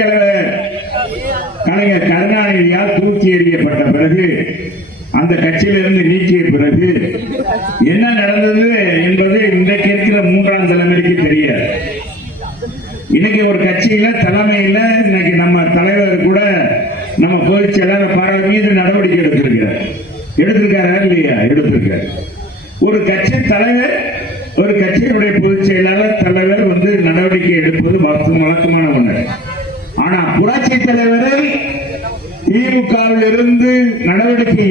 தலைவர் கலைஞர் கருணாநிதியால் தூக்கி எறியப்பட்ட பிறகு, அந்த கட்சியிலிருந்து நீக்கிய பிறகு என்ன நடந்தது என்பது இன்றைக்கு இருக்கிற மூன்றாம் தலைமுறைக்கு தெரியாது. இன்னைக்கு ஒரு கட்சியில தலைமையில இன்னைக்கு நம்ம தலைவர் கூட நம்ம பொதுச் செயலாளர் பாராளுமன்ற மீது நடவடிக்கை எடுத்திருக்காரா இல்லையா? எடுத்திருக்காரு. ஒரு கட்சி தலைவர், ஒரு கட்சியினுடைய பொதுச் செயலாளர் தலைவர் நடவடிக்கை எடுப்பது வழக்கமான ஒன்று. ஆனா புரட்சி தலைவரை திமுகவில் இருந்து நடவடிக்கை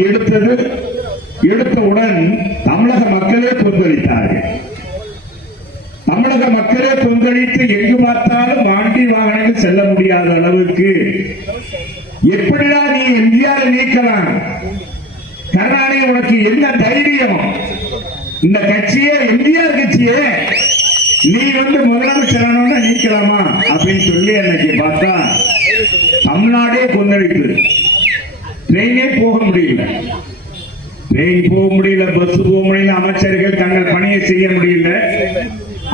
எடுத்தவுடன் தமிழக மக்களே கொந்தளித்தார்கள். தமிழக மக்களே கொந்தளித்து எங்கு பார்த்தாலும் வண்டி வாகனங்கள் செல்ல முடியாத அளவுக்கு, எப்படிடா நீ எம்ஜிஆர் நீக்கலாம்? கருணாநிதி உனக்கு என்ன தைரியம்? இந்த கட்சியே எம்ஜிஆர் கட்சியே நீ முதலமைச்சரான நீக்கலாமா அப்படின்னு சொல்லி அன்னைக்கு பார்த்தா தமிழ்நாடே கொந்தளித்து ட்ரெயினே போக முடியல, பஸ் போக முடியல, அமைச்சர்கள் தங்கள் பணியை செய்ய முடியல.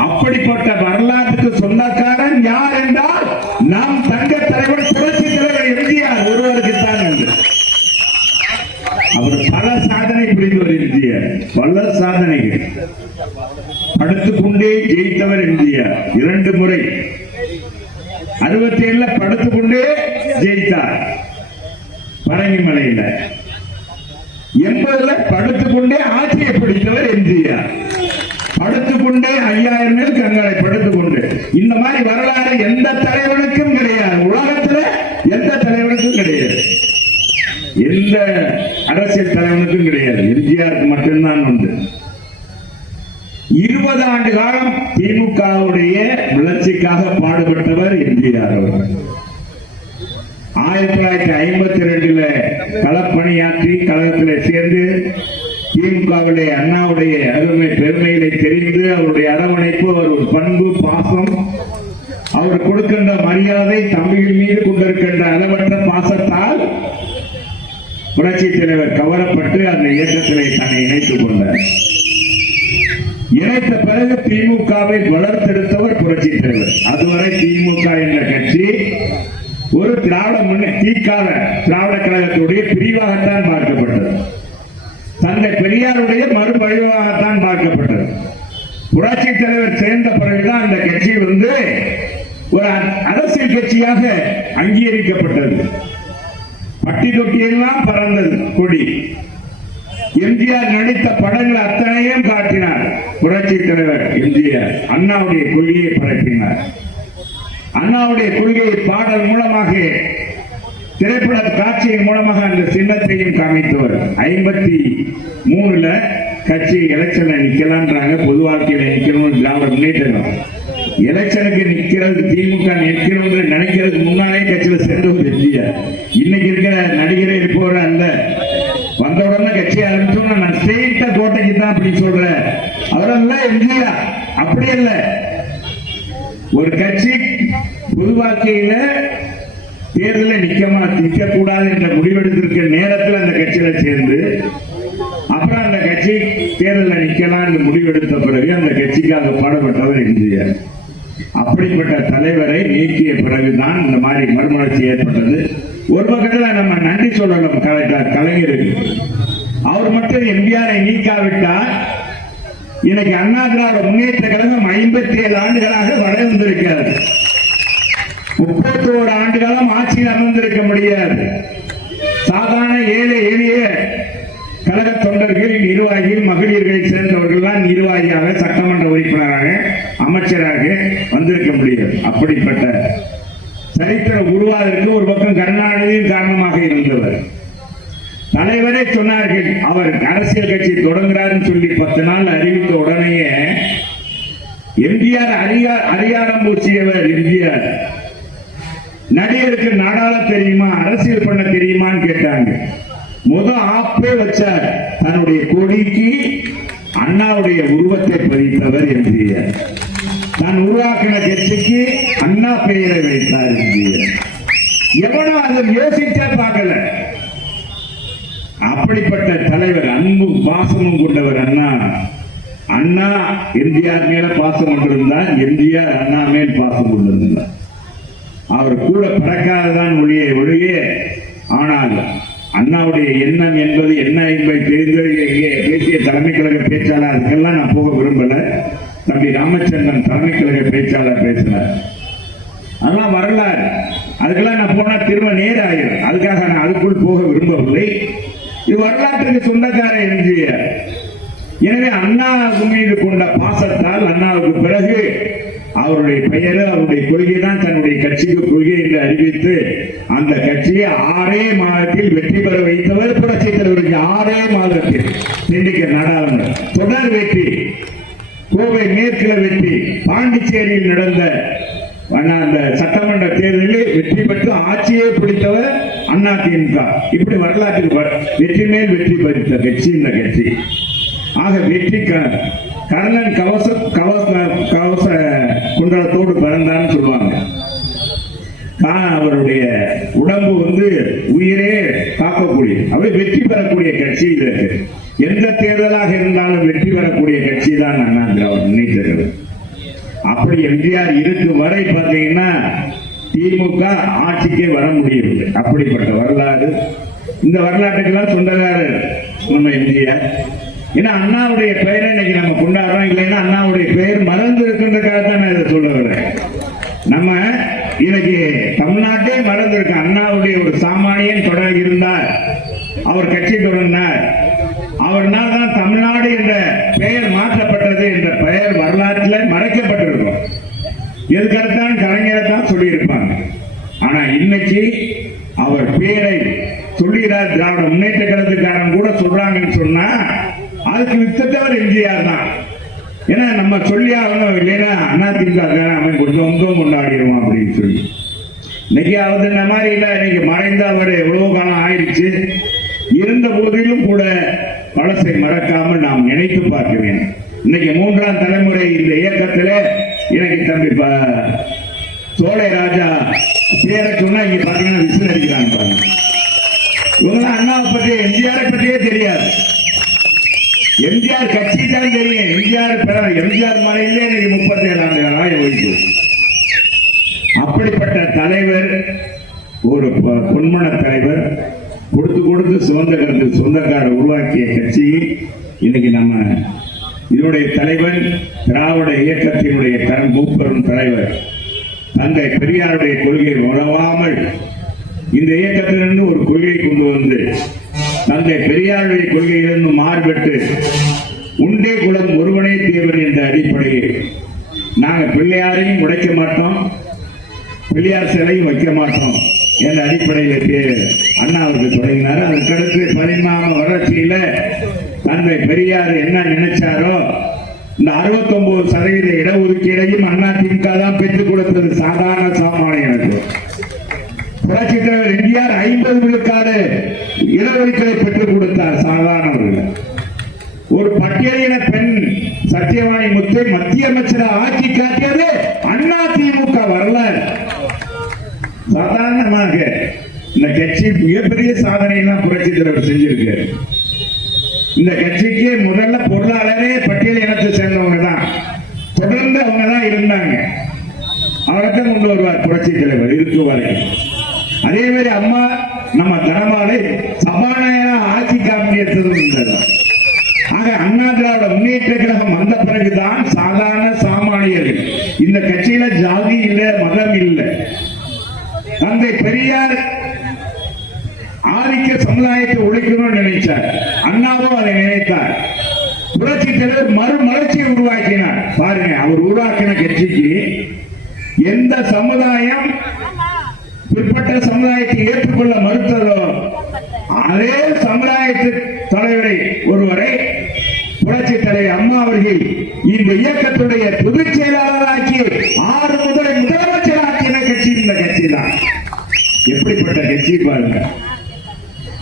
அப்படிப்பட்ட வரலாற்றுக்கு சொந்தக்காரன் யார் என்றால் நம் தங்க தலைவர் புரட்சி தலைவர் எம்ஜிஆர் ஒருவருக்குத்தான் என்று. அவர் பல சாதனை புரிந்தவர் எம்ஜிஆர், பல சாதனைகள். படுத்துக்கொண்டே ஜெயித்தவர் எம்ஜிஆர். 2 முறை 67 படுத்துக்கொண்டே ஜெயித்தார் பரங்கிமலையில. 80 படுத்துக்கொண்டே ஆட்சியை பிடித்தவர் எம்ஜிஆர். படுத்துக்கொண்டே 5000 பேர் கங்கரை படுத்துக்கொண்டு. இந்த மாதிரி வரலாறு எந்த தலைவனுக்கும் கிடையாது, உலகத்தில் எந்த தலைவனுக்கும் கிடையாது, எந்த அரசியல் தலைவனுக்கும் கிடையாது. எம்ஜிஆருக்கு மட்டும்தான் உண்டு. 20 ஆண்டு காலம் திமுகவுடைய வளர்ச்சிக்காக பாடுபட்டவர் எம்ஜிஆர் அவர்கள். 1952 களப்பணியாற்றி கழகத்தில் சேர்ந்து திமுகவுடைய அண்ணாவுடைய அருமை பெருமைகளை தெரிந்து அவருடைய அரவணைப்பு, அவர் பண்பு, பாசம், அவர் கொடுக்கின்ற மரியாதை, தம்பிகள் மீது கொண்டிருக்கின்ற அளவற்ற பாசத்தால் புரட்சி தலைவர் கவரப்பட்டு அந்த இயக்கத்திலே தன்னை இணைத்துக் கொண்டார். இணைத்த பிறகு திமுகவை வளர்த்தெடுத்தவர் புரட்சி தலைவர். அதுவரை திமுக என்ற கட்சி ஒரு திராவிட கழகத்துடைய பிரிவாகத்தான் பார்க்கப்பட்டது. தந்தை பெரியாருடைய மறுபழிவாகத்தான் பார்க்கப்பட்டது. புரட்சி தலைவர் சேர்ந்த பிறகுதான் அந்த கட்சி ஒரு அரசியல் கட்சியாக அங்கீகரிக்கப்பட்டது. பட்டி தொட்டியெல்லாம் பறந்தது கொடி. எம்ஜிஆர் நடித்த படங்கள் அத்தனையும் காட்டினார் புரட்சி தலைவர் எம்ஜிஆர். அண்ணாவுடைய கொள்கையை பரப்பினார். அண்ணாவுடைய கொள்கையை பாடல் மூலமாக, திரைப்பட காட்சியின் மூலமாக அந்த சின்னத்தையும் காமித்தவர். 53 கட்சி எலெக்ஷன்ல நிக்கலான்றாங்க, பொது வாழ்க்கையில நிக்கணும் திராவிட முன்னேற்றம். எலெக்ஷனுக்கு நிக்கிறது திமுக நிற்கணும் நினைக்கிறதுக்கு முன்னாலே கட்சியில சேர்ந்தவர் எம்ஜிஆர். இன்னைக்கு இருக்கிற நடிகரை போற அல்ல, வந்தவுடனே கட்சி ஆரம்பிச்சோம்னா நான் ஸ்ட்ரெயிட்டா கோட்டைக்கு தான் அப்படி சொல்றேன். அவரெல்லாம் எம்ஜிஆர் அப்படி அல்ல. ஒரு கட்சி பொது வாழ்க்கையில தேர்தலில் நிக்க கூடாது என்ற முடிவெடுத்திருக்கிற நேரத்தில் அந்த கட்சியில சேர்ந்து, அப்புறம் அந்த கட்சி தேர்தலில் நிக்கலாம் என்று முடிவெடுத்த பிறகு அந்த கட்சிக்காக பாடுபட்டவர் எம்ஜிஆர். அப்படிப்பட்ட தலைவரை நீக்கிய பிறகுதான் இந்த மாதிரி மறுமலர்ச்சி ஏற்பட்டது. ஒரு பக்கத்தில் நம்ம நன்றி சொல்லணும் கலைஞருக்கு. அவர் மட்டும் எம்ஜிஆரை நீக்காவிட்டால் இன்னைக்கு அண்ணா திராவிட முன்னேற்ற கழகம் 57 ஆண்டுகளாக வளர்ந்திருக்கிறது. 31 ஆண்டு காலம் ஆட்சியில் அமர்ந்திருக்க முடியாது. சாதாரண ஏழை எளிய கழக தொண்டர்கள், நிர்வாகிகள், மகளிர்களை சேர்ந்தவர்கள் நிர்வாகியாக, சட்டமன்ற உறுப்பினராக, அமைச்சராக வந்திருக்க முடியாது. அப்படிப்பட்ட சரித்திரம் உருவாவதற்கு ஒரு பக்கம் கருணாநிதியும் காரணமாக இருந்தவர். தலைவரே சொன்னார்கள், அவர் அரசியல் கட்சி தொடங்குறாருன்னு சொல்லி 10 நாள் அறிவித்த உடனேயே எம்ஜிஆர் அதிகாரம் பூச்சியவர். எம்ஜிஆர் நடிகருக்கு நாடாள தெரியுமா, அரசியல் பண்ண தெரியுமான்னு கேட்டாங்க. ஆப்பே வச்சார். தன்னுடைய கொடிக்கு அண்ணாவுடைய உருவத்தை பதித்தவர் எம்ஜிஆர். தான் உருவாக்கின கட்சிக்கு அண்ணா பெயரை வைத்தார் எம்ஜிஆர். எவனும் அதை யோசிச்சா பார்க்கல. அப்படிப்பட்ட தலைவர், அன்பு பாசமும் கொண்டவர் அண்ணா. அண்ணா எம்ஜிஆர் மேல பாசம் கொண்டிருந்தார், எம்ஜிஆர் அண்ணா மேல் பாசம் கொண்டிருந்தார். அவர் கூட பிறக்காததான் ஒழிய ஆனால் அண்ணாவுடைய எண்ணம் என்பது என்ன என்பதை தெரிந்து பேசிய தலைமை கழக பேச்சாளர், அதுக்கெல்லாம் நான் போக விரும்பல. தம்பி ராமச்சந்திரன் தலைமை கழக பேச்சாளர் பேசினார், அதெல்லாம் வரலாறு, அதுக்கெல்லாம் நான் போனா திரும்ப நேரம் ஆயிரும். அதுக்காக நான் அதுக்குள் போக விரும்பவில்லை. இது வரலாற்றுக்கு சொந்தக்கார எம்ஜிஆர். எனவே அண்ணா மீது கொண்ட பாசத்தால் அண்ணாவுக்கு பிறகு அவருடைய பெயர், அவருடைய கொள்கை தான் தன்னுடைய கட்சிக்கு கொள்கை என்று அறிவித்து அந்த கட்சியை 6 மாதத்தில் வெற்றி பெற வைத்தவர் புரட்சித் தலைவருக்கு. 6 மாதத்தில் திண்டுக்கல் நாடாளுமன்ற தொடர் வெற்றி, கோவை மேற்கில் வெற்றி, பாண்டிச்சேரியில் நடந்த அந்த சட்டமன்ற தேர்தலில் வெற்றி பெற்று ஆட்சியை பிடித்தவர் அதிமுக. இப்படி வரலாற்றுக்கு வெற்றி மேல் வெற்றி பெற்ற கட்சி இந்த கட்சி. ஆக வெற்றி கர்ணன் கவச குண்டலத்தோடு பிறந்தான்னு சொல்லுவாங்க. அவருடைய உடம்பு உயிரே காக்கக்கூடிய, அவை வெற்றி பெறக்கூடிய கட்சி இது. எந்த தேர்தலாக இருந்தாலும் வெற்றி பெறக்கூடிய கட்சி தான் அண்ணா திராவிட முன்னேற்ற கழகம். அப்படி எம்ஜிஆர் இருக்கும் வரை பார்த்தீங்கன்னா திமுக ஆட்சிக்கே வர முடியவில்லை. அப்படிப்பட்ட வரலாறு. இந்த வரலாற்றுக்கெல்லாம் சொந்தக்காரர் நம்ம எம்ஜிஆர். ஏன்னா அண்ணாவுடைய பெயரை இன்னைக்கு நம்ம கொண்டாடுறோம். இல்லைன்னா அண்ணாவுடைய பெயர் மறந்து இருக்கின்றதுக்காக தான் நான் இதை சொல்ல வரேன். நம்ம இன்னைக்கு தமிழ்நாட்டே மறந்து இருக்கு. அண்ணாவுடைய ஒரு சாமானியன் தொடர் இருந்தார், அவர் கட்சி தொடர்ந்தார், அவர்னால் தான் தமிழ்நாடு என்ற பெயர் மாற்றப்பட்டது என்ற பெயர் வரலாற்றில் மறைக்கப்பட்டிருக்கும். எதுக்கடுத்தான் கலைஞரை தான் சொல்லியிருப்பாங்க. ஆனா இன்னைக்கு அவர் பெயரை சொல்லுகிறார். திராவிட முன்னேற்ற கழகத்துக்காரன் கூட சொல்றாங்கன்னு சொன்னா அதுக்கு வித்தவர் எம்ஜிஆர் தான். ஏன்னா நம்ம சொல்லி ஆகணும், இல்லைன்னா அதிமுக அவன் கொஞ்சம் கொண்டாடிடுவான் அப்படின்னு சொல்லி. இன்னைக்கு அவர் இந்த மாதிரி இல்லை. இன்னைக்கு மறைந்த அவர் எவ்வளவு காலம் ஆயிடுச்சு. இருந்த போதிலும் கூட பழசை மறக்காமல் நாம் நினைத்து பார்க்க வேண்டும். இன்னைக்கு 3ஆம் தலைமுறை இந்த இயக்கத்தில் எனக்கு தம்பி சோலை ராஜா பேரை சொன்னா இங்க பாத்தீங்கன்னா விசில் அடிக்கிறாங்க பாருங்க. இவங்க அண்ணாவை பற்றி எம்ஜிஆரை பற்றியே தெரியாது. எம்ஜிஆர் கட்சி தான் தெரியும். எம்ஜிஆர் மறையிலே இன்னைக்கு 37 ஆண்டுகளாக போயிட்டு. அப்படிப்பட்ட தலைவர், ஒரு பொன்மன தலைவர், கொடுத்து சொந்தக்கார உருவாக்கிய கட்சி இன்னைக்கு நம்ம இதனுடைய தலைவர், திராவிட இயக்கத்தினுடைய மூப்பெரும் தலைவர் தந்தை பெரியாருடைய கொள்கை உறவாமல் இந்த இயக்கத்திலிருந்து ஒரு கொள்கை கொண்டு வந்து தந்தை பெரியாருடைய கொள்கையிலிருந்து மாறுபட்டு உண்டே குலம் ஒருவனே தேவன் என்ற அடிப்படையில் நாங்கள் பிள்ளையாரையும் உடைக்க மாட்டோம், பிள்ளையார் சிலையும் வைக்க மாட்டோம் என்ற அடிப்படையில் அண்ணாவுக்கு தொடங்கினார். அதுக்கடுத்து பரிணாம வளர்ச்சியில தந்தை பெரியார் என்ன நினைச்சாரோ இந்த 69% இடஒதுக்கீடையும் அதிமுக தான் பெற்றுக் கொடுத்தது. சாதாரண சாமானியனுக்கு புரட்சித் தலைவர் எம்ஜிஆர் 50 விழுக்காடு இடஒதுக்கீடை பெற்றுக் கொடுத்தார் சாதாரணவர்கள். ஒரு பட்டியலின பெண் சத்தியவாணி முத்தை மத்திய அமைச்சராக ஆட்சி காட்டியது அதிமுக வரலாறு. சாதாரணமாக இந்த கட்சி மிகப்பெரிய சாதனையெல்லாம் புரட்சித் தலைவர் செஞ்சிருக்காரு. இந்த கட்சிக்கு முதல்ல பொருளாளரே பட்டியல் இனத்தை சேர்ந்தவங்க தான், தொடர்ந்து அவங்க தான் இருந்தாங்க. அவரைத்தான் கொண்டு வருவார் புரட்சித் தலைவர் இருக்கும் வரைக்கும். அதே மாதிரி அம்மா நம்ம தனமாலை சபாநாயகராக ஆட்சி காப்பியத்ததும் இருந்தது. ஆக அண்ணா திராவிட முன்னேற்ற கழகம் வந்த பிறகுதான் சாதாரண சாமானியர்கள், இந்த கட்சியில ஜாதி இல்லை, மதம் இல்லை. தந்தை பெரியார் ஆதிக்க சமுதாயத்தை ஒழிக்கணும்னு நினைச்சார், அண்ணாவும் அதை நினைத்தார். புரட்சி தலைவர் மறுமலர்ச்சியை உருவாக்கினார். பாருங்க, அவர் உருவாக்கின கட்சிக்கு எந்த சமுதாயம் பிற்பட்ட சமுதாயத்தை ஏற்றுக்கொள்ள மறுத்ததோ அதே சமுதாயத்து தலைவரை ஒருவரை புரட்சி தலைவர் அம்மா அவர்கள் இந்த இயக்கத்துடைய பொதுச் செயலாளராக்கி 6 முதலை முதலமைச்சராக்கின கட்சி இந்த கட்சி தான். எப்படிப்பட்ட கட்சி பாருங்க.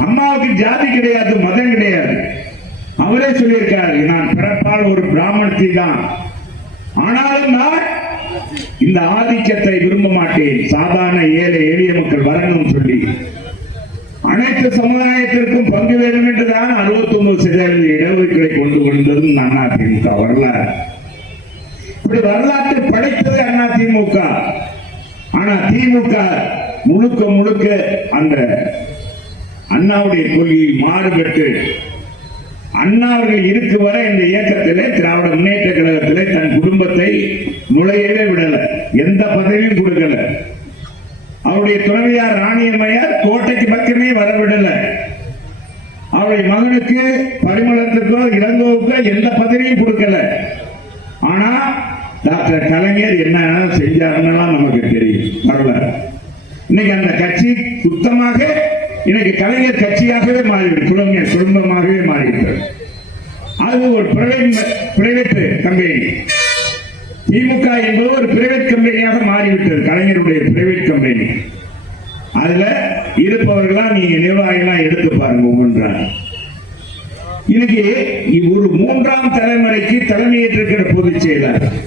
அம்மாவுக்கு ஜாதி கிடையாது, மதம் கிடையாது. அவரே சொல்லியிருக்காரு, நான் பிறப்பால் ஒரு பிராமணத்தி தான், ஆனாலும் நான் இந்த ஆதிக்கத்தை விரும்ப மாட்டேன், சாதாரண ஏழை எளிய மக்கள் வரணும் சொல்லி அனைத்து சமுதாயத்திற்கும் பங்கு வேண்டும் என்றுதான் 69% இடஒதுக்கீடை கொண்டு வந்ததும் அதிமுக வரலாறு. இப்படி வரலாற்று படைத்தது அதிமுக. ஆனா திமுக முழுக்க முழுக்க அந்த அண்ணாவுடைய கொள்கையை மாறுபட்டு அண்ணா அவர்கள் இருக்கு வரை இந்த இயக்கத்திலே திராவிட முன்னேற்ற கழகத்திலே தன் குடும்பத்தை நுழையவே விடல, எந்த பதவியும் கொடுக்கல. அவருடைய துணைவியார் ராணியம்மையார் கோட்டைக்கு பக்கமே வரவிடல. அவருடைய மகனுக்கு பரிமளத்துக்கோ இளங்கோவுக்கோ எந்த பதவியும் கொடுக்கல. ஆனா டாக்டர் கலைஞர் என்ன செஞ்சாருன்னா நமக்கு தெரியும் வரலாறு. இன்னைக்கு அந்த கட்சி சுத்தமாக இன்னைக்கு கலைஞர் கட்சியாகவே மாறிவிடும், குடும்பமாகவே மாறிவிட்டது. அது ஒரு பிரைவேட் கம்பெனி. திமுக என்பது ஒரு பிரைவேட் கம்பெனியாக மாறிவிட்டது, கலைஞருடைய பிரைவேட் கம்பெனி. அதுல இருப்பவர்களா நீங்க நிர்வாகிகளா எடுத்து பாருங்க ஒவ்வொன்றாக. இன்னைக்கு ஒரு மூன்றாம் தலைமுறைக்கு தலைமையேற்றிருக்கிற பொதுச் செயலாளர்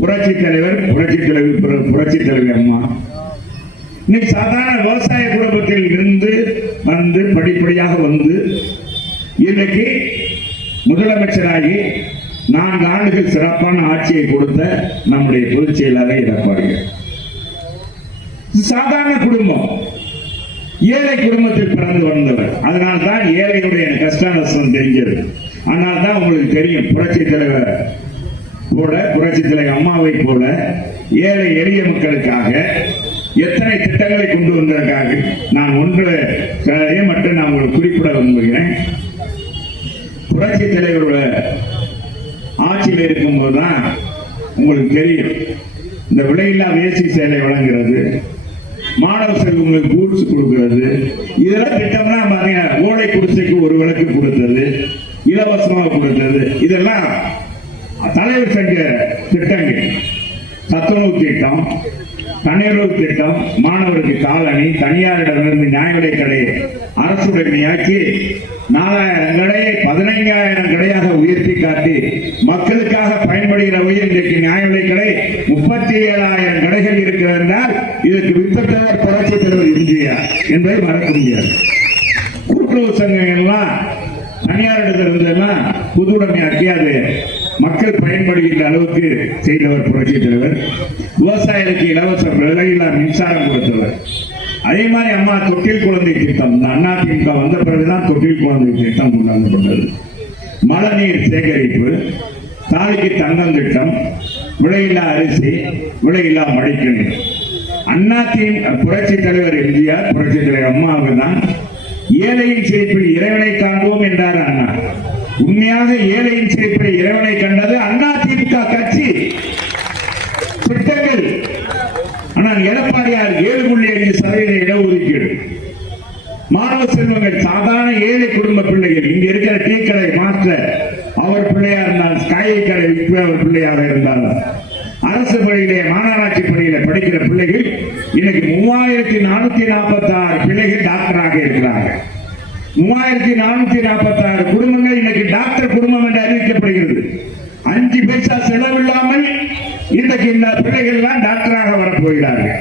புரட்சி தலைவர், புரட்சி தலைவி அம்மா. இன்னைக்கு சாதாரண விவசாய குடும்பத்தில் இருந்து வந்து படிப்படியாக வந்து இன்றைக்கு முதலமைச்சராகி 4 ஆண்டுகள் சிறப்பான ஆட்சியை கொடுத்த நம்முடைய பொதுச் செயலாளர் எடப்பாடி. சாதாரண குடும்பம், ஏழை குடும்பத்தில் பிறந்து வந்தவர். அதனால்தான் ஏழையுடைய கஷ்ட நஷ்டம் தெரிஞ்சது. அதனால்தான் உங்களுக்கு தெரியும் புரட்சி தலைவர் போல, புரட்சி தலைவர் அம்மாவை போல ஏழை எளிய மக்களுக்காக எத்தனை திட்டங்களை கொண்டு வந்திருக்காங்க. நான் ஒன்றை மட்டும் நான் உங்களுக்கு குறிப்பிட விரும்புகிறேன். புரட்சி தலைவரோட ஆட்சியில் இருக்கும் போதுதான் உங்களுக்கு தெரியும் இந்த விலையில்லா வேசி சேலை வழங்குறது, மாணவ செல்வங்களுக்கு கூட்ஸ் கொடுக்கிறது, இதெல்லாம் திட்டம்னா பாத்தீங்கன்னா ஓலை குடிசைக்கு ஒரு விளக்கு கொடுத்தது, இலவசமாக கொடுத்தது, இதெல்லாம் தலைவர் செஞ்ச திட்டங்கள். சத்துணவு திட்டம், தனியுறவு திட்டம், மாணவருக்கு காலணி, தனியாரிடமிருந்து நியாய விலை கடை அரசுடைமையாக்கி 4000 கடையை 15000 கடையாக உயர்த்தி காட்டி மக்களுக்காக பயன்படுகிற இன்றைக்கு நியாய விலை கடை 37,000 கடைகள் இருக்கிறது என்றால் இதற்கு வித்தவர் புரட்சி தலைவர் எம்ஜிஆர் என்பதை மறக்க முடியாது. கூட்டுறவு சங்கங்கள்லாம் தனியாரிடத்திலிருந்தெல்லாம் புதுவுடைமையாக்கி அது மக்கள் பயன்படுகின்ற அளவுக்கு செய்தவர் புரட்சி தலைவர். விவசாயிகளுக்கு இலவச விலையில்லா மின்சாரம் கொடுத்தவர். அதே மாதிரி அம்மா தொட்டில் குழந்தை திட்டம், அண்ணா திமுக வந்த பிறகுதான் தொட்டில் குழந்தை திட்டம் கொண்டாடப்பட்டது. மழைநீர் சேகரிப்பு, தாலிக்கு தங்கம் திட்டம், விலையில்லா அரிசி, விலையில்லா மடிக்கணினி. அண்ணா திமுக புரட்சி தலைவர் எம்ஜிஆர், புரட்சி தலைவர் அம்மாவுக்கு தான் ஏழையின் சிரிப்பில் இறைவனை காண்போம் என்றார் அண்ணா. உண்மையாக ஏழையின் சிரிப்பில் இறைவனை கண்டது அண்ணா திமுக கட்சி திட்டங்கள். ஆனால் எடப்பாடியார் 7.5% இடஒதுக்கீடு. மாணவ செல்வங்கள் சாதாரண ஏழை குடும்ப பிள்ளைகள், இங்க இருக்கிற டீ கடை மாஸ்டர் அவர் பிள்ளையா இருந்தால், காயை கடை விற்பவர் பிள்ளையாக இருந்தாலும், அரசு பள்ளியிலே மாநகராட்சி பள்ளியில படிக்கிற பிள்ளைகள் இன்னைக்கு 3446 பிள்ளைகள் டாக்டராக இருக்கிறார்கள். 3446 குடும்பங்கள் இன்னைக்கு டாக்டர் குடும்பம் என்று அறிவிக்கப்படுகிறது. 5 பைசா செலவில்லாமல் இன்றைக்கு இந்த பிள்ளைகள் எல்லாம் டாக்டராக வரப்போகிறார்கள்.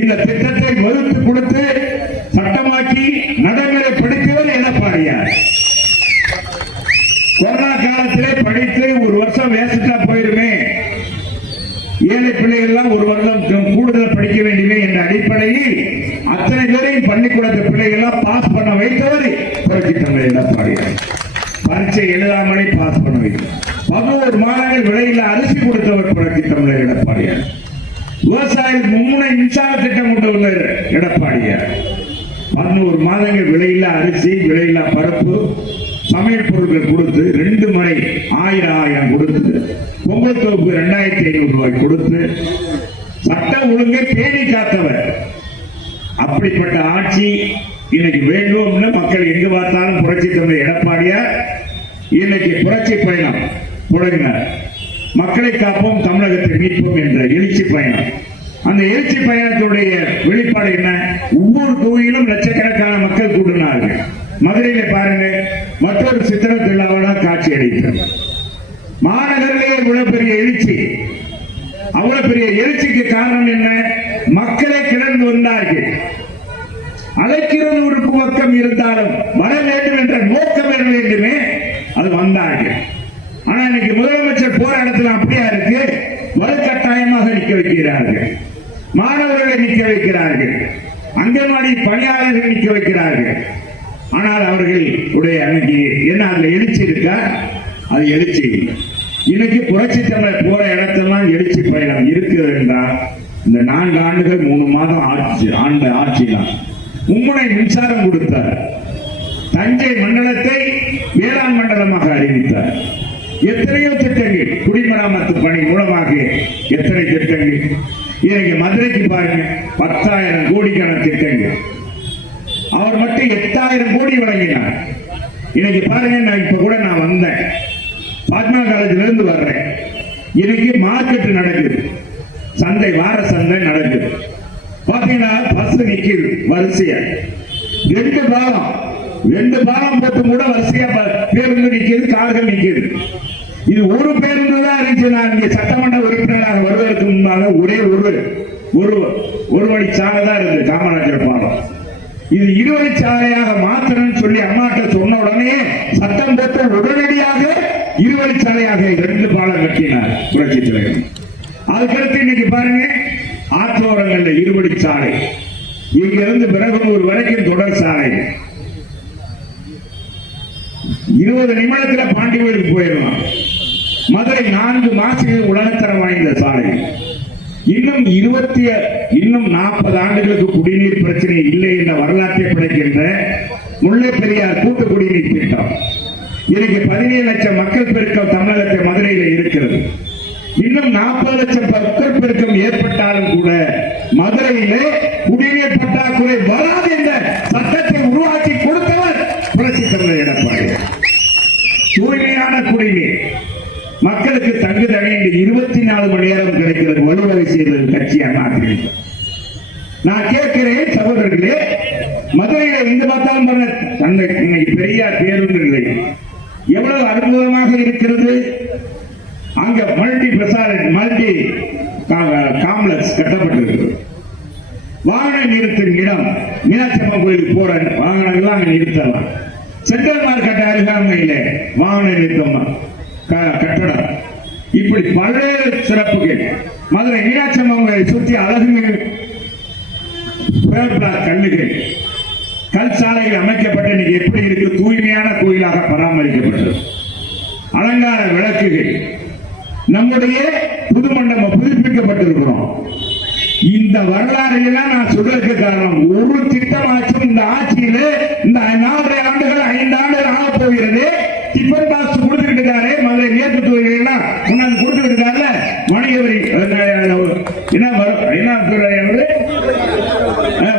இந்த திட்டத்தை வகுத்து கொடுத்து சட்டமாக்கி நடைமுறைப்படுத்தியவர் எடப்பாடியார். கொரோனா காலத்திலே படித்து ஒரு வருஷம் வேஸ்டா போயிருமே, ஏழை பிள்ளைகள் எல்லாம் ஒரு வருடம் கூடுதல் படிக்க வேண்டியவை என்ற அடிப்படையில் அத்தனை பேரையும் பள்ளிக்கூடத்து பிள்ளைகள் எல்லாம் பாஸ் பண்ண வைத்தவர் புரட்சி தலைவர் எடப்பாடியார். பரீட்சை எழுதாமலே பாஸ் பண்ண வைத்தார். 11 மாதங்கள் விலையில்லா அரிசி கொடுத்தவர் புரட்சி தலைவர் எடப்பாடியார். விவசாயிகளுக்கு மும்முனை மின்சார திட்டம் கொண்டு வந்தவர் எடப்பாடியார். 11 மாதங்கள் விலையில்லா அரிசி, விலையில்லா பருப்பு, சமையல் பொருட்கள் கொடுத்து 2 முறை 1000 கொடுத்து, பொங்கல் தொகுப்பு 2500 ரூபாய் கொடுத்து சட்ட ஒழுங்கை பேணி காத்தவர். அப்படிப்பட்ட ஆட்சி இன்னைக்கு வேண்டும். மக்கள் எங்கு பார்த்தாலும் புரட்சி தலைவர் எடப்பாடியார் இன்னைக்கு புரட்சி பயணம் தொடங்கினார். மக்களை காப்போம், தமிழகத்தை மீட்போம் என்ற எழுச்சி பயணம். அந்த எழுச்சி பயணத்துடைய வெளிப்பாடு என்ன? ஒவ்வொரு தொகுதியிலும் லட்சக்கணக்கான மக்கள் கூட்டினார்கள். மதுரையில பாருங்க, மற்றொரு சித்திர திருவிழாவோட காட்சி அளித்தார். மாநகரிலே இவ்வளவு பெரிய எழுச்சி. அவ்வளவு பெரிய எழுச்சிக்கு காரணம் என்ன? மக்களை கிளர்ந்து வந்தார்கள். அழைக்கிறது ஒரு பக்கம் இருந்தாலும் வர வேண்டும் என்ற நோக்கம் வேண்டுமே, அது வந்தார்கள். ஆனா இன்னைக்கு முதலமைச்சர் போராட்டத்தில் அப்படியா இருக்கு, வலுக்கட்டாயமாக நிற்க வைக்கிறார்கள். மாணவர்களை நிற்க வைக்கிறார்கள், அங்கன்வாடி பணியாளர்கள் நிற்க வைக்கிறார்கள். ஆனால் அவர்களுடைய அன்னைக்கு என்ன அதுல எழுச்சி இருக்கா? அது எழுச்சி. இன்னைக்கு புரட்சி தமிழர் போற இடத்தெல்லாம் எழுச்சி பயணம் இருக்குது என்றால் இந்த 4 ஆண்டுகள் 3 மாதம் ஆட்சி தான். மும்முனை மின்சாரம் கொடுத்தார். தஞ்சை மண்டலத்தை வேளாண் மண்டலமாக அறிவித்தார். எத்தனையோ திட்டங்கள், குடிமராமத்து பணி மூலமாக எத்தனை திட்டங்கள். இன்னைக்கு மதுரைக்கு பாருங்க, 10,000 கோடிக்கான திட்டங்கள். அவர் மட்டும் 8,000 கோடி வழங்கினார். இன்னைக்கு பாருங்க, இப்ப கூட நான் வந்தேன், பாட்னா காலேஜில இருந்து வர்றேன். இன்னைக்கு மார்க்கெட் நடக்குது, சந்தை, வார சந்தை நடக்குது. பாத்தீங்கன்னா பஸ் நிக்குது வரிசையா, 2 பாலம் போட்டு கூட வரிசையா பேருந்து நிக்குது, கார்கள் நிக்குது. இது ஒரு பேருந்து தான் இருந்துச்சு. நான் இங்கே சட்டமன்ற உறுப்பினராக வருவதற்கு முன்பாக ஒரே ஒரு வழி சாலை தான் இருந்தது, காமராஜர் பாலம். இது 2 வழிச்சாலையாக மாற்றணும்னு சொல்லி அம்மாட்ட சொன்ன உடனே சட்டம் போட்டு உடனடியாக 2 வழிச்சாலையாக 2 பாலம் கட்டினார் புரட்சி தலைவர். அதுக்கடுத்து இன்னைக்கு பாருங்க, ஆற்றோரங்கள்ல 2 வழிச்சாலை, இங்க இருந்து பிறகுனூர் வரைக்கும் தொடர் சாலை. 20 நிமிடத்துல பாண்டி கோயிலுக்கு போயிடலாம். மதுரை 4 மாசிகள் உலகத்தரம் வாய்ந்த சாலை. இன்னும் 40 ஆண்டுகளுக்கு குடிநீர் பிரச்சனை இல்லை என்ற வரலாற்றை படைக்கின்ற முல்லை பெரியார் கூட்டு குடிநீர் திட்டம். இன்னைக்கு 17 லட்சம் மக்கள் பெருக்கம் தமிழகத்தை மதுரையில் இருக்கிறது. இன்னும் 40 லட்சம் மக்கள் பெருக்கம் ஏற்பட்டாலும் கூட மதுரையிலே குடிநீர் பற்றாக்குறை வராது என்ற சட்டத்தை உருவாக்கி கொடுத்தவர் புரட்சி தலைவர் எடப்பாடி. தூய்மையான குடிநீர் மக்களுக்கு தங்கு தடையின்றி 24 மணி நேரம் கிடைக்கிறது வலுவகை செய்தது கட்சி அதிமுக. நான் கேட்கிறேன் சகோதரர்களே, மதுரையில இந்த பார்த்தாலும் இன்னைக்கு பெரியார் பேருந்து இல்லை, எவ்வளவு அற்புதமாக இருக்கிறது. அங்க மல்டி காம்ப்ளெக்ஸ் கட்டப்பட்டிருக்கிறது. வாகன நிறுத்தும் இடம், மீனாட்சி அம்மன் கோயிலுக்கு போற வாகனங்கள்லாம் அங்க நிறுத்தலாம். சென்ட்ரல் மார்க்கெட் அருகாமையில வாகன நிறுத்தம் கட்டடம். இப்படி பல்வேறு சிறப்புகள். மதுரை மீனாட்சி அம்மன் சுற்றி அழகு கல்லுகள், கல் சாலைகள் அமைக்கப்பட்ட இன்னைக்கு எப்படி இருக்கு, தூய்மையான கோயிலாக பராமரிக்கப்பட்டது. அலங்கார விளக்குகள், நம்முடைய புது மண்டபம் புதுப்பிக்கப்பட்டிருக்கிறோம். இந்த வரலாறு எல்லாம் நான் சொல்றதுக்கு காரணம், ஒரு திட்டமாச்சும் இந்த ஆட்சியில இந்த 4 ஆண்டுகள் 5 ஆண்டுகள் ஆக போகிறது. டிஃபன் பாக்ஸ் கொடுத்துக்கிட்டு இருக்காரு, மதுரை மேற்கு தொகுதிகள்லாம் முன்னாடி கொடுத்துக்கிட்டு இருக்காருல, வணிக வரி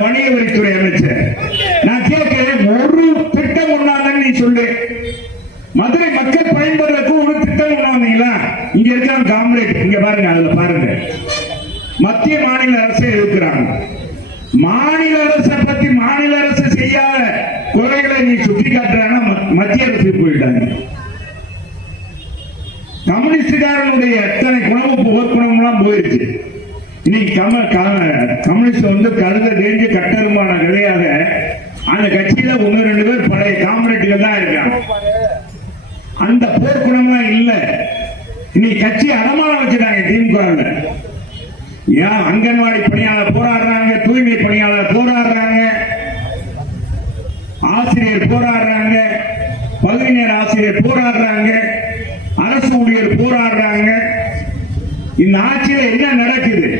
வணிக வரித்துறை அமைச்சர். நான் கேட்கிறேன், ஒரு திட்டம் ஒண்ணாதான் நீ சொல்லு. மதுரை மக்கள் பயன்படுறதுக்கு ஒரு திட்டம் ஒண்ணாந்தீங்களா? இங்க இருக்க காம்ரேட் இங்க பாருங்க, அதுல பாருங்க, மத்திய மாநில அரசை எதிர்க்கிறாங்க. மாநில அரசை பத்தி மாநில அரசு செய்யாத குறைகளை நீ சுட்டி காட்டுறாங்க, மத்திய அரசு போயிட்டாங்க. கம்யூனிஸ்டுகாரனுடைய எத்தனை குணவு போர்க்குணம் எல்லாம் போயிருச்சு. இன்னைக்கு கம்யூனிஸ்ட் கருத தெரிஞ்சு கட்டருமான கிடையாக அந்த கட்சியில 1-2 பேர் பழைய காம்ரேட்டுகள் தான் இருக்காங்க. அந்த போர்க்குணம்லாம் இல்ல. இன்னைக்கு கட்சி அடமானம் வச்சுட்டாங்க திமுக. ஏன் அங்கன்வாடி பணியாளர் போராடுறாங்க, தூய்மை பணியாளர் போராடுறாங்க, ஆசிரியர் போராடுறாங்க, பகுதி நேர ஆசிரியர் போராடுறாங்க, அரசு ஊழியர் போராடுறாங்க. இந்த ஆட்சியில என்ன நடக்குது?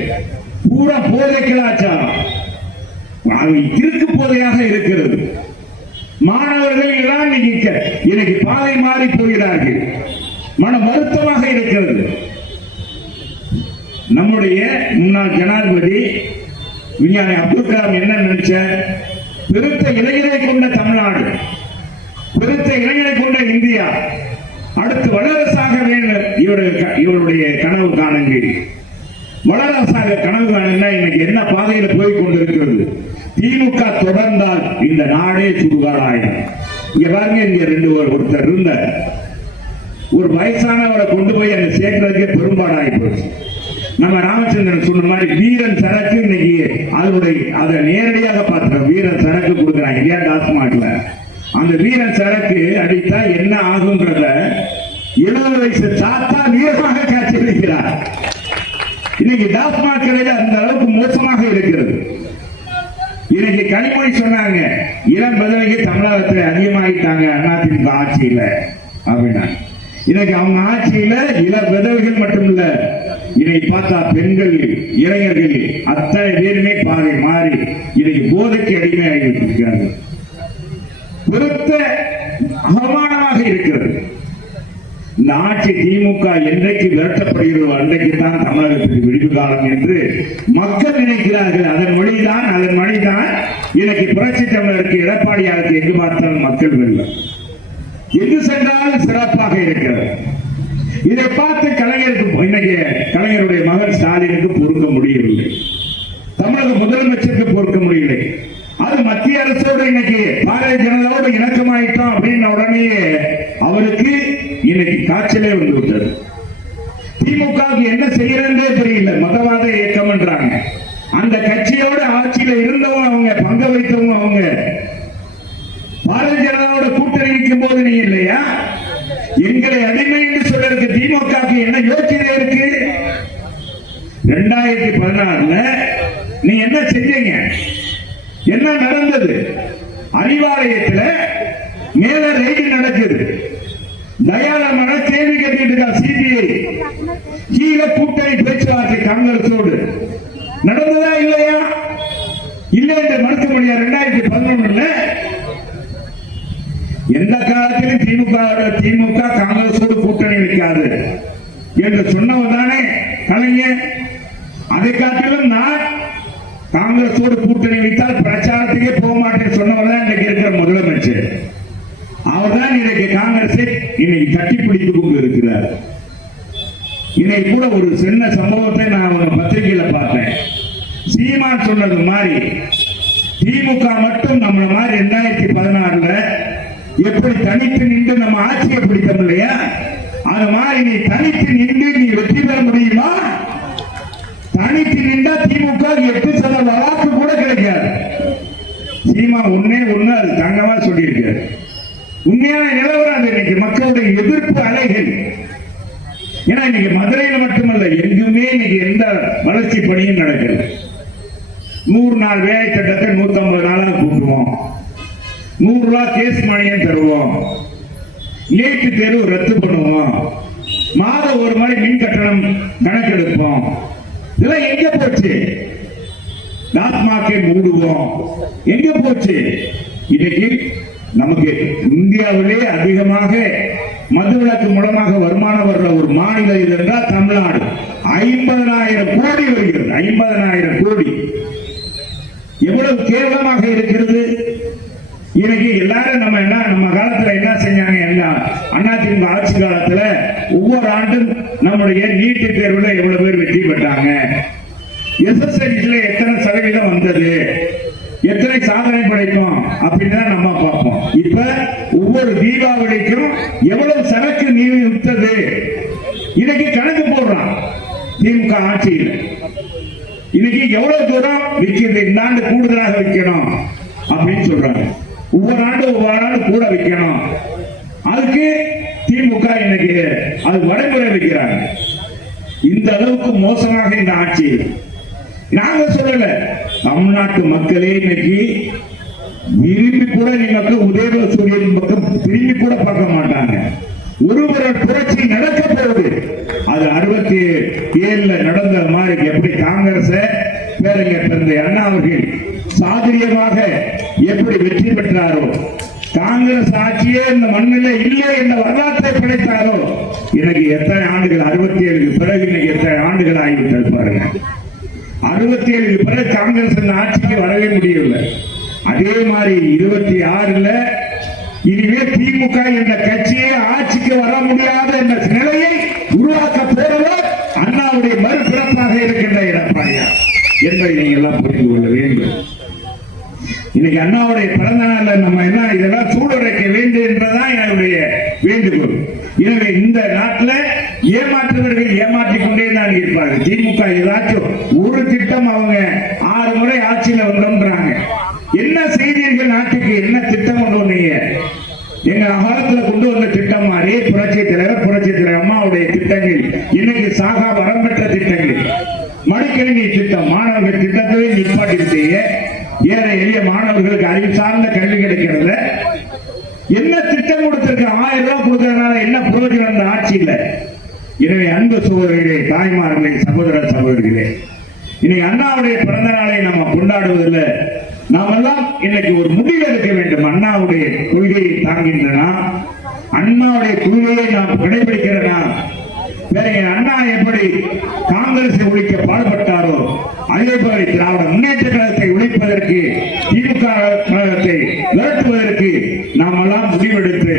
பூரா போதை கலாச்சாரம், திருக்கு போதையாக இருக்கிறது. மாணவர்கள் எல்லாம் இன்னைக்கு பாதை மாறி போகிறார்கள். மன வருத்தமாக இருக்கிறது. நம்முடைய முன்னாள் ஜனாதிபதி விஞ்ஞானி அப்துல் கலாம் என்ன நினைச்ச, பெருத்த இளைஞரை கொண்ட தமிழ்நாடு, பெருத்த இளைஞரை கொண்ட இந்தியா, அடுத்து வல்லரசாக வேண்டும் இவருடைய கனவு காணுங்கள். வல்லரசாக கனவு காணுங்க. இன்னைக்கு என்ன பாதையில போய் கொண்டிருக்கிறது? திமுக தொடர்ந்தால் இந்த நாடே சுடுகாடாயிடும். இங்க பாருங்க, இங்க ஒருத்தர் இருந்த ஒரு வயசானவரை கொண்டு போய் அங்க சேர்க்கிறதுக்கே பெரும்பாடாகி போச்சு. நம்ம ராமச்சந்திரன் சொன்ன மாதிரி வீரன் சரக்கு இன்னைக்கு அதை நேரடியாக பார்க்கிறோம். வீரன் சரக்கு கொடுக்குறாங்க இல்லையா டாஸ்மார்ட்ல. அந்த வீரன் சரக்கு அடித்தா என்ன ஆகுன்றத 70 வயசு தாத்தா வீரமாக காட்சியளிக்கிறார். இன்னைக்கு டாஸ்மாக் கடையில் அந்த அளவுக்கு மோசமாக இருக்கிறது. இன்னைக்கு கனிமொழி சொன்னாங்க, இளம் விதவைகள் தமிழகத்தில் அதிகமாகிட்டாங்க அதிமுக ஆட்சியில அப்படின்னா. இன்னைக்கு அவங்க ஆட்சியில இளம் விதவைகள் மட்டும் இல்ல, இன்னைக்கு பார்த்தா பெண்கள், இளைஞர்கள் அத்தனை பேருமே பாதை மாறி இன்னைக்கு போதைக்கு அடிமையாகி இருக்கிறார்கள். பெருத்த அவமானமாக இருக்கிறது. இந்த ஆட்சி திமுக என்றைக்கு விரட்டப்படுகிறதோ அன்றைக்கு தான் தமிழகத்துக்கு விடிவு காலம் என்று மக்கள் நினைக்கிறார்கள். அதன் வழிதான் இன்னைக்கு புரட்சி தமிழருக்கு எடப்பாடியாருக்கு எங்கு பார்த்தாலும் மக்கள் வெல்லும், எங்கு சென்றாலும் சிறப்பாக இருக்கிறது. இதை பார்த்து கலைஞருக்கு, இன்னைக்கு கலைஞருடைய மகன் ஸ்டாலினுக்கு பொறுக்க முடியவில்லை, தமிழக முதலமைச்சருக்கு பொறுக்க முடியவில்லை. அது மத்திய அரசோடு இன்னைக்கு பாரதிய ஜனதாவோடு இணக்கமாயிட்டோம் அப்படின்னு உடனே அவருக்கு இன்னைக்கு காய்ச்சலே வந்து விட்டது. திமுக என்ன செய்யறதே தெரியல, மதவாத இயக்கம் என்றாங்க. அந்த கட்சியோட ஆட்சியில இருந்தவங்க, அவங்க பங்க வைத்தவங்க, அவங்க பாரதிய ஜனதாவோட கூட்டணி நிற்கும் போது நீ இல்லையா எங்களை அடிமை என்று சொல்றதுக்கு திமுக என்ன யோசனை இருக்கு? 2016 நீ என்ன செஞ்சீங்க? என்ன நடந்தது? அறிவாலயத்தில் மேல ரெய்டு நடக்குது, தயாளமான கேள்வி கேட்டு இருக்கா சிபிஐ, கீழே கூட்டணி பேச்சுவார்த்தை காங்கிரஸோடு நடந்ததா இல்லையா? இல்லை என்று மறுக்க முடியாது. 2011 எந்த காலத்திலும் திமுக காங்கிரஸோடு கூட்டணி வைக்காது என்று சொன்னவர் தானே கலைஞர். அதை காட்டிலும் நான் காங்கிரஸோடு கூட்டணி வைத்தால் பிரச்சாரத்துக்கே போக மாட்டேன் சொன்னவர் தான் இன்னைக்கு இருக்கிற முதலமைச்சர். அவர் தான் இன்னைக்கு காங்கிரஸை இன்னைக்கு தட்டி பிடித்துக் கொண்டு இருக்கிறார். இன்னைக்கு கூட ஒரு சின்ன சம்பவத்தை நான் ஒரு பத்திரிகையில பார்த்தேன். சீமான் சொன்னது மாதிரி திமுக மட்டும் நம்மள மாதிரி 2016 எப்படி தனித்து நின்று நம்ம ஆட்சியை பிடித்தோம் இல்லையா, அது மாதிரி நீ தனித்து நின்று நீ வெற்றி பெற முடியுமா? தனித்து நின்றா திமுக 8% வாக்கு கூட கிடைக்காது. சீமா ஒண்ணு அது தங்கமா சொல்லியிருக்காரு. உண்மையான நிலவரம் அது. இன்னைக்கு மக்களுடைய எதிர்ப்பு அலைகள். ஏன்னா இன்னைக்கு மதுரையில் மட்டுமல்ல, எங்குமே இன்னைக்கு எந்த வளர்ச்சி பணியும் நடக்கல. 100 நாள் வேலை திட்டத்தை 150 நாளாக கூட்டுவோம், 100 ரூபாய் கேஸ் மணியும் தருவோம், நீட்டு தேர்வு ரத்து பண்ணுவோம், மாதம் ஒரு முறை மின் கட்டணம் கணக்கெடுப்போம். இதெல்லாம் எங்க போச்சு? டாஸ்மாகை மூடுவோம், எங்க போச்சு? இன்னைக்கு நமக்கு இந்தியாவிலே அதிகமாக மதுவிலக்கு மூலமாக வருமானம் வர்ற ஒரு மாநிலம் இது என்றால் தமிழ்நாடு. 50,000 கோடி வருகிறது. 50,000 கோடி எவ்வளவு கேவலமாக இருக்கிறது. இன்னைக்கு எல்லாரும் நம்ம காலத்துல என்ன செஞ்சாங்க? அதிமுக ஆட்சி காலத்துல ஒவ்வொரு ஆண்டும் நம்முடைய நீட்டு தேர்வுல எவ்வளவு பேர் வெற்றி பெற்றாங்க, எஸ்எஸ்எல்சில எத்தனை சதவீதம் வந்தது, எத்தனை சாதனை படைக்கும் அப்படின்னு நம்ம பார்ப்போம். இப்ப ஒவ்வொரு தீபாவளிக்கும் எவ்வளவு சரக்கு நீ வித்தது இன்னைக்கு கணக்கு போடுறான் திமுக ஆட்சியில். இன்னைக்கு எவ்வளவு தூரம் விற்கிறது, இந்த ஆண்டு கூடுதலாக விற்கணும் அப்படின்னு சொல்றாங்க. ஒவ்வொரு ஆண்டு கூட விற்கணும். அதுக்கு திமுக இன்னைக்கு அது வரைமுறை வைக்கிறாங்க. இந்த அளவுக்கு மோசமாக இந்த ஆட்சி. நாங்க சொல்லல, தமிழ்நாட்டு மக்களே இன்னைக்கு விரும்பி கூட நீங்க உதயநிதி சூரியன் பக்கம் திரும்பி கூட பார்க்க மாட்டாங்க. ஒருவர புரட்சி நடக்க போகுது. அது 67 நடந்த மாதிரி எப்படி காங்கிரஸ் பேரறிஞர் தந்தை அண்ணா அவர்கள் சாதுரியமாக எப்படி வெற்றி பெற்றாரோ, காங்கிரஸ் ஆட்சியே இந்த மண்ணில் இல்லை என்ற வரலாற்றை படைத்தாரோ, இன்னைக்கு எத்தனை ஆண்டுகள், 67 பிறகு இன்னைக்கு எத்தனை ஆண்டுகள் ஆகிவிட்டது பாருங்க. 67 பிறகு காங்கிரஸ் இந்த ஆட்சிக்கு வரவே முடியவில்லை. அதே மாதிரி 26 இனிமே திமுக என்ற கட்சியே ஆட்சிக்கு வர முடியாத என்ற நிலையை உருவாக்க போறவர் அண்ணாவுடைய மறுபிறப்பாக இருக்கின்ற எடப்பாடியார் என்பதை நீங்கள் எல்லாம் புரிந்து கொள்ள வேண்டும். இன்னைக்கு அண்ணாவுடைய பிறந்த நாள்ல நம்ம என்ன இதெல்லாம் சூடுரைக்க வேண்டும் என்றதான் என்னுடைய வேண்டுகோள். எனவே இந்த நாட்டில் ஏமாற்றுவர்கள் ஏமாற்றிக் கொண்டே தான் இருப்பார்கள். திமுக ஏதாச்சும் ஒரு திட்டம், அவங்க 6 முறை ஆட்சியில வந்தோம்ன்றாங்க. என்ன செய்தீர்கள் நாட்டுக்கு? என்ன திட்டம் கொண்டு வந்தீங்க? எங்க காலத்துல கொண்டு வந்த திட்டம் மாதிரி புரட்சி தலைவர் அம்மாவுடைய திட்டங்கள் இன்னைக்கு சாகா வரம் பெற்ற திட்டங்கள். எளிய மாணவர்களுக்கு அறிவு சார்ந்த கல்வி கிடைக்கிறது. என்ன திட்டம் கொடுத்திருக்க? 1000 ரூபாய் கொடுக்கறதுனால என்ன பிரயோஜனம்? அந்த ஆட்சி இல்லை. எனவே அன்பு சகோதரர்களே, தாய்மார்களே, சகோதர சகோதரிகளே, இன்னைக்கு அண்ணாவுடைய பிறந்த நாளை நம்ம கொண்டாடுவதில் நாமெல்லாம் இன்னைக்கு ஒரு முடிவு எடுக்க வேண்டும். அண்ணாவுடைய கொள்கையை தாங்கின்றனா, அண்ணாவுடைய கொள்கையை நாம் கடைபிடிக்கிறனா, வேற அண்ணா எப்படி காங்கிரஸை ஒழிக்க பாடுபட்டாரோ அதே போல திராவிட முன்னேற்ற கழகத்தை ஒழிப்பதற்கு, திமுக கழகத்தை விரட்டுவதற்கு நாம் எல்லாம் முடிவெடுத்து,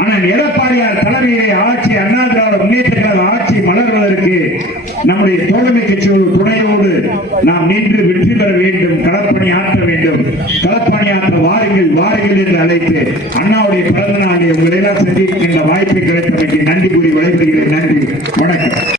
ஆனால் எடப்பாடியார் தலைமையிலே ஆட்சி, அண்ணா திராவிட முன்னேற்ற கழக ஆட்சி மலர்வதற்கு நம்முடைய தோழமை கட்சியோடு துணையோடு நாம் நின்று வெற்றி பெற வேண்டும், களப்பணி ஆற்ற வேண்டும். களப்பணி ஆற்ற வாருங்கள் வாருங்கள் என்று அழைத்து அண்ணாவுடைய பிறந்த நாளை உங்களை எல்லாம் சந்திக்கின்ற வாய்ப்பை கிடைத்தமைக்கு நன்றி கூறி விடைபெறுகிறேன். நன்றி, வணக்கம்.